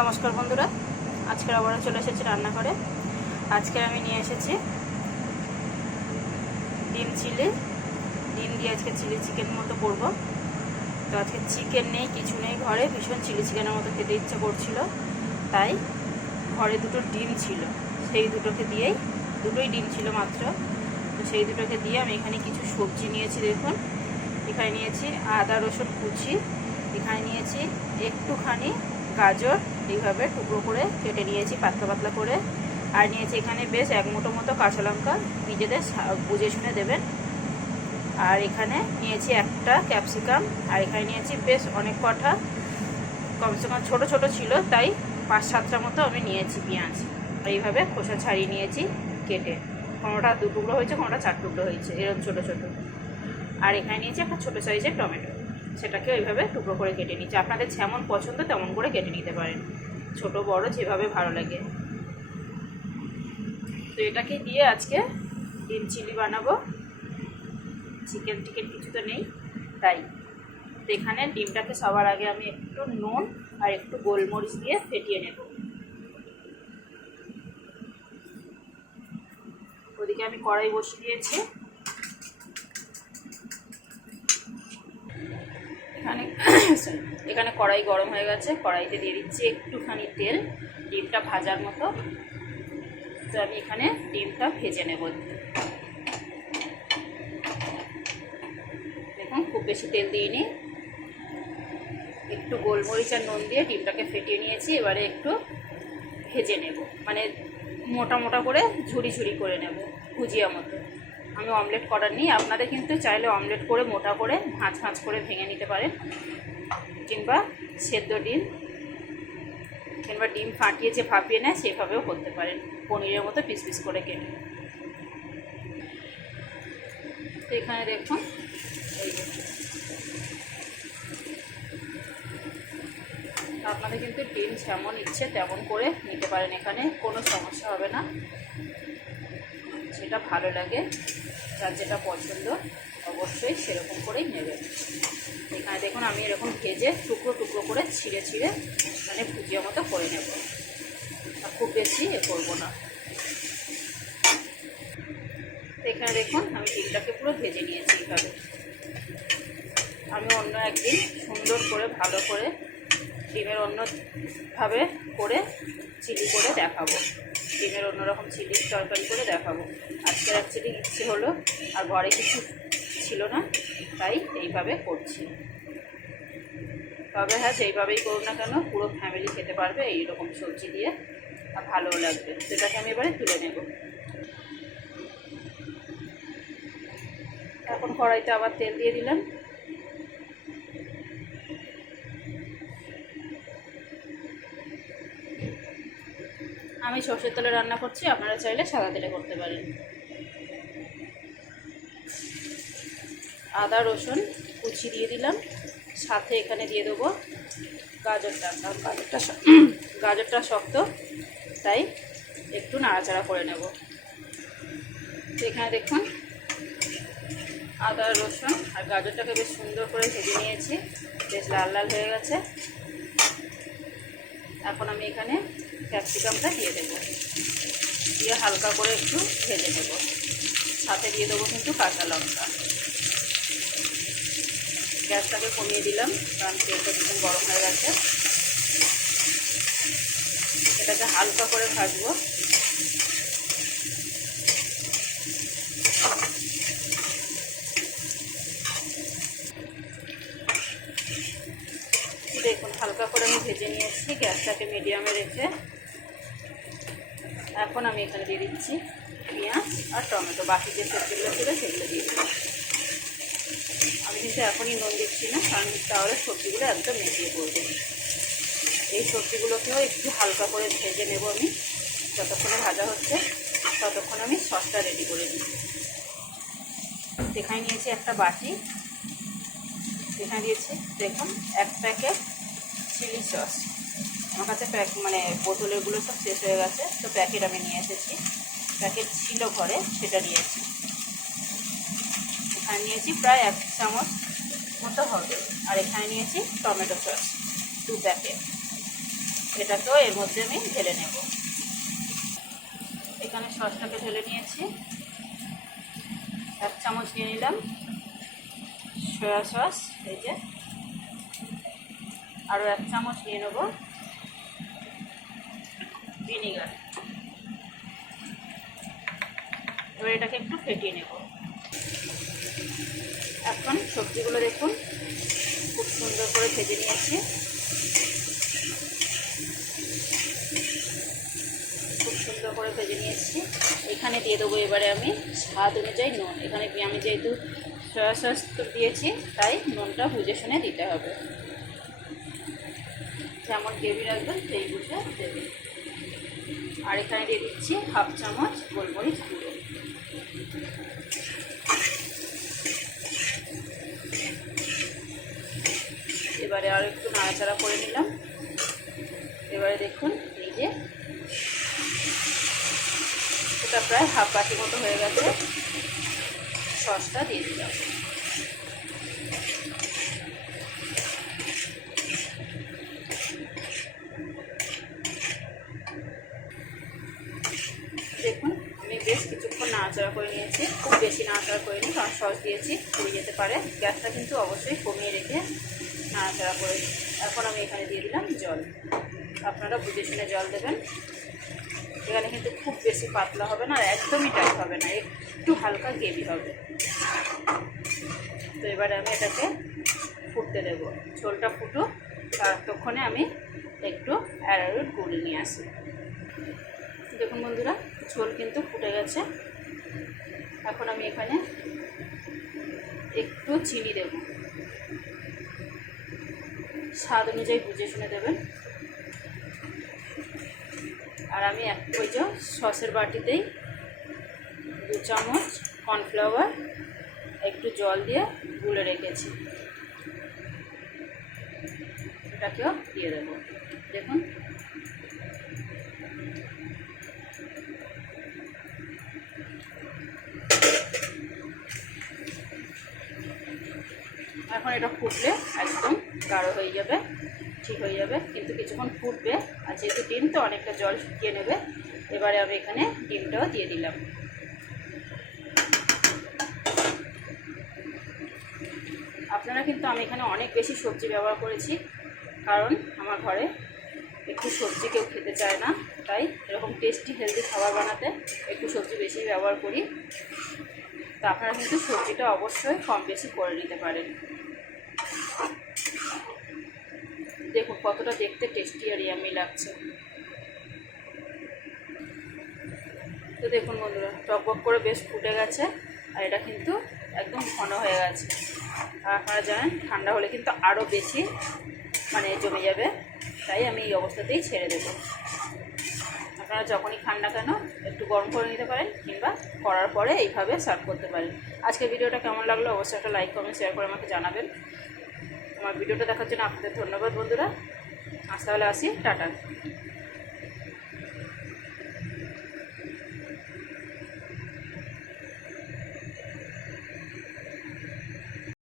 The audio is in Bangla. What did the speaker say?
নমস্কার বন্ধুরা, আজকে আবারও চলে এসেছি রান্নাঘরে। আজকে আমি নিয়ে এসেছি ডিম চিলি। ডিম দিয়ে আজকে চিলি চিকেন মতো করব। তো আজকে চিকেন নেই, কিছু নেই ঘরে, ভীষণ চিলি চিকেনের মতো খেতে ইচ্ছা করছিল, তাই ঘরে দুটো ডিম ছিল, সেই দুটোকে দিয়েই, দুটোই ডিম ছিল মাত্র, তো সেই দুটোকে দিয়ে আমি এখানে কিছু সবজি নিয়েছি। দেখুন, এখানে নিয়েছি আদা রসুন কুচি, এখানে নিয়েছি একটুখানি গাজর, এইভাবে টুকরো করে কেটে নিয়েছি পাতলা পাতলা করে, আর নিয়েছি এখানে বেশ এক মুঠো মতো কাঁচা লঙ্কা, নিজেদের বুঝে শুনে দেবেন। আর এখানে নিয়েছি একটা ক্যাপসিকাম, আর এখানে নিয়েছি বেশ অনেক কটা, কমসে কম ছোটো ছোটো ছিল, তাই 5-7টা মতো আমি নিয়েছি পেঁয়াজ। এইভাবে খোসা ছাড়িয়ে নিয়েছি কেটে, কোনোটা 2 টুকরো হয়েছে, কোনোটা 4 টুকরো হয়েছে, এরকম ছোটো ছোটো। আর এখানে নিয়েছি একটা ছোটো সাইজের টমেটো, সেটাকে ওইভাবে টুকরো করে কেটে নিচ্ছি। আপনাদের যেমন পছন্দ তেমন করে কেটে নিতে পারেন, ছোট বড় যেভাবে ভালো লাগে। তো এটাকে দিয়ে আজকে ডিম চিলি বানাবো। চিকেন টিকেন কিছু তো নেই, তাই তো এখানে ডিমটাকে সবার আগে আমি একটু নুন আর একটু গোলমরিচ দিয়ে ফেটিয়ে নেব। ওদিকে আমি কড়াই বসিয়ে দিয়েছি। এখানে কড়াই গরম হয়ে গেছে, কড়াইতে দিয়ে দিচ্ছি একটুখানি তেল, ডিমটা ভাজার মতো। তো আমি এখানে ডিমটা ভেজে নেব। দেখুন, খুব বেশি তেল দিইনি, একটু গোলমরিচ আর নুন দিয়ে ডিমটাকে ফেটিয়ে নিয়েছি। এবারে একটু ভেজে নেব, মানে মোটা মোটা করে ঝুড়ি ঝুড়ি করে নেব, ভুজিয়া মতো। আমি অমলেট করার নিই, আপনাদের কিন্তু চাইলে অমলেট করে মোটা করে ভাঁজ ভাঁজ করে ভেঙে নিতে পারেন, কিংবা সেদ্ধ ডিম, কিংবা ডিম ফাটিয়ে যে ভাপিয়ে নেয় সেভাবেও করতে পারেন, পনিরের মতো পিস পিস করে কেটে। তো এখানে দেখুন, আপনাদের কিন্তু ডিম যেমন ইচ্ছে তেমন করে নিতে পারেন, এখানে কোনো সমস্যা হবে না। যেটা ভালো লাগে, যার যেটা পছন্দ, অবশ্যই সেরকম করেই নেবেন। এখানে দেখুন, আমি এরকম ভেজে টুকরো টুকরো করে ছিঁড়ে ছিঁড়ে মানে ভুজিয়া মতো করে নেব, আর খুব বেশি করবো না। এখানে দেখুন, আমি ডিমটাকে পুরো ভেজে নিয়েছি। এইভাবে আমি অন্য একদিন সুন্দর করে ভালো করে ডিমের অন্যভাবে করে চিলি করে দেখাবো, ডিমের অন্যরকম চিলি তরকারি করে দেখাবো। আজকে অ্যাকচুয়ালি ইচ্ছে হলো, আর ঘরে কিছু ছিল না, তাই এইভাবে করছি। তবে হ্যাঁ, যেইভাবেই করুন না কেন, পুরো ফ্যামিলি খেতে পারবে এইরকম সবজি দিয়ে, আর ভালোও লাগবে। সেটাকে আমি এবারে তুলে নেব। এখন কড়াইতে আবার তেল দিয়ে দিলাম। আমি সরষের তেলে রান্না করছি, আপনারা চাইলে সাদা তেলে করতে পারেন। আদা রসুন কুচি দিয়ে দিলাম, সাথে এখানে দিয়ে দেবো গাজরটা। কারণ গাজরটা শক্ত, তাই একটু নাড়াচাড়া করে নেব। তো এখানে দেখুন, আদা রসুন আর গাজরটাকে বেশ সুন্দর করে ভেজে নিয়েছি, বেশ লাল লাল হয়ে গেছে। এখন আমি এখানে ক্যাপসিকামটা দিয়ে দেব, দিয়ে হালকা করে একটু ভেজে নেব। সাথে দিয়ে দেবো কিন্তু কাঁচা লঙ্কা। গ্যাসটাকে কমিয়ে দিলাম, কারণ তেলটা ভীষণ গরম হয়ে গেছে। এটাকে হালকা করে ভাজবো। দেখুন, হালকা করে আমি ভেজে নিয়েছি, গ্যাসটাকে মিডিয়ামে রেখে। এখন আমি এখানে দিয়ে দিচ্ছি পেঁয়াজ আর টমেটো, বাকি যে সবজিগুলো ছিল সেগুলো দিয়ে দিচ্ছি। আমি কিন্তু এখনই নুন দিচ্ছি না, কারণ তাহলে সবজিগুলো একদম মিশিয়ে পড়বে। এই সবজিগুলোকেও একটু হালকা করে ভেজে নেব আমি। যতক্ষণে ভাজা হচ্ছে ততক্ষণ আমি সসটা রেডি করে দিই। এখানে নিয়েছি একটা বাটি, এখানে দিয়েছি দেখুন 1 প্যাকেট চিলি সস। আমার কাছে মানে বোতলেরগুলো সব শেষ হয়ে গেছে, তো প্যাকেট আমি নিয়ে এসেছি। প্যাকেট ছিল ঘরে, সেটা নিয়েছি। এখানে নিয়েছি প্রায় 1 চামচ মতো হবে। আর এখানে নিয়েছি টমেটো সস 2 প্যাকেট। এটাকেও এর মধ্যে আমি ঢেলে নেব। এখানে সসটাকে ঢেলে নিয়েছি। 1 চামচ নিয়ে নিলাম সয়া সস, এই যে। আরও 1 চামচ নিয়ে নেব ভিনিগার। এবার এটাকে একটু ফেটিয়ে নেব। এখন সবজিগুলো দেখুন খুব সুন্দর করে ভেজে নিয়েছি। খুব সুন্দর করে ভেজে নিয়েছি। এখানে দিয়ে দেবো এবারে আমি স্বাদ অনুযায়ী নুন। এখানে আমি যেহেতু সয়া সস তো দিয়েছি, তাই নুনটা বুঝে শুনে দিতে হবে। যেমন গ্রেভি রাখবেন সেই বুঝে দেবেন। আর এখানে দিয়ে দিচ্ছি 1/2 চামচ গোলমরিচ গুঁড়ো। এবারে আর একটু নাড়াচাড়া করে নিলাম। এবারে দেখুন এই যে এটা প্রায় হাফ বাটি মতো হয়ে গেছে। সসটা দিয়ে দিলাম। দেখুন আমি বেশ কিছুক্ষণ নাড়াচাড়া করে নিয়েছি। খুব বেশি নাড়াচাড়া করিনি, কারণ সস দিয়েছি পুড়ে যেতে পারে। গ্যাসটা কিন্তু অবশ্যই কমিয়ে রেখে নাড়াচাড়া করে। এখন আমি এখানে দিয়ে দিলাম জল। আপনারা বুঝে শুনে জল দেবেন। এখানে কিন্তু খুব বেশি পাতলা হবে না, আর একদমই টাইট হবে না, একটু হালকা গ্রেভি হবে। তো এবারে আমি এটাকে ফুটতে দেব। ঝোলটা ফুটুক, ততক্ষণে আমি একটু অ্যারারুট গুঁড়ো নিয়ে আসি। দেখুন বন্ধুরা, ঝোল কিন্তু ফুটে গেছে। এখন আমি এখানে একটু চিনি দেব। স্বাদ অনুযায়ী বুঝে শুনে দেবেন। আর আমি ওই যে সসের বাটিতেই 2 চামচ কর্নফ্লাওয়ার একটু জল দিয়ে গুলে রেখেছি, এটাকেও দিয়ে দেবো। দেখুন এখন এটা ফুটলে একদম গাঢ় হয়ে যাবে, ঠিক হয়ে যাবে। কিন্তু কিছুক্ষণ ফুটবে, আর যেহেতু ডিম তো অনেকটা জল শুকিয়ে নেবে। এবারে আমি এখানে ডিমটাও দিয়ে দিলাম। আপনারা কিন্তু আমি এখানে অনেক বেশি সবজি ব্যবহার করেছি, কারণ আমার ঘরে একটু সবজি কেউ খেতে চায় না, তাই এরকম টেস্টি হেলদি খাবার বানাতে একটু সবজি বেশি ব্যবহার করি। তো আপনারা কিন্তু সবজিটা অবশ্যই কম বেশি করে নিতে পারেন। দেখুন কতটা দেখতে টেস্টি আর ইয়ামি লাগছে। তো দেখুন বন্ধুরা, টকবক করে বেশ ফুটে গেছে, আর এটা কিন্তু একদম ঘন হয়ে গেছে। আর আপনারা জানেন ঠান্ডা হলে কিন্তু আরও বেশি জমে যাবে, তাই আমি এই অবস্থাতেই ছেড়ে দেবো। আপনারা যখনই খান না কেন একটু গরম করে নিতে পারেন, কিংবা করার পরে এইভাবে সার্ভ করতে পারেন। আজকের ভিডিওটা কেমন লাগলো অবশ্যই একটা লাইক কমেন্ট শেয়ার করে আমাকে জানাবেন। আমার ভিডিওটা দেখার জন্য আপনাদের ধন্যবাদ বন্ধুরা। আজ তাহলে আসি, টাটা।